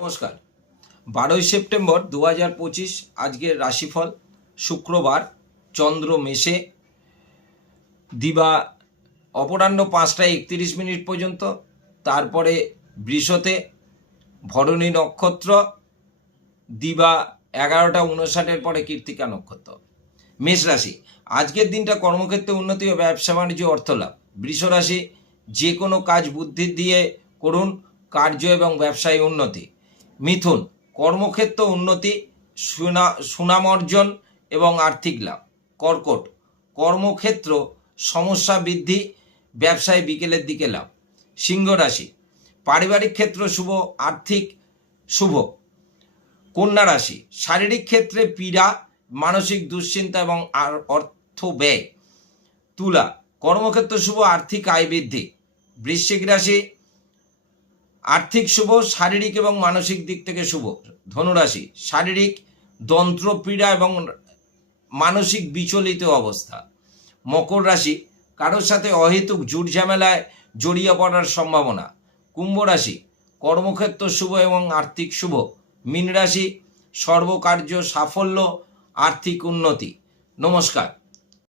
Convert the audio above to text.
নমস্কার। 12ই সেপ্টেম্বর 2025 আজকের রাশিফল। শুক্রবার, চন্দ্র মেষে, দিবা অপরাহ্ন 5টা 31 পর্যন্ত, তারপরে বৃষতে, ভরণী নক্ষত্র, দিবা 11টা 59 পরে কৃত্তিকা নক্ষত্র। মেষ রাশি, আজকের দিনটা কর্মক্ষেত্রে উন্নতি ও ব্যবসা বাণিজ্য অর্থলাভ। বৃষ রাশি, যে কোনো কাজ বুদ্ধি দিয়ে করুন, কার্য এবং ব্যবসায় উন্নতি। মিথুন, কর্মক্ষেত্র উন্নতি, সুনাম অর্জন এবং আর্থিক লাভ। কর্কট, কর্মক্ষেত্র সমস্যা বৃদ্ধি, ব্যবসায় বিকেলের দিকে লাভ। সিংহ রাশি, পারিবারিক ক্ষেত্র শুভ, আর্থিক শুভ। কন্যা রাশি, শারীরিক ক্ষেত্রে পীড়া, মানসিক দুশ্চিন্তা এবং অর্থ ব্যয়। তুলা, কর্মক্ষেত্র শুভ, আর্থিক আয় বৃদ্ধি। বৃশ্চিক রাশি, আর্থিক শুভ, শারীরিক এবং মানসিক দিক থেকে শুভ। ধনুরাশি, শারীরিক যন্ত্রপীড়া এবং মানসিক বিচলিত অবস্থা। মকর রাশি, কারোর সাথে অহেতুক জুট ঝামেলায় জড়িয়ে পড়ার সম্ভাবনা। কুম্ভ রাশি, কর্মক্ষেত্র শুভ এবং আর্থিক শুভ। মীন রাশি, সর্বকার্য সাফল্য, আর্থিক উন্নতি। নমস্কার।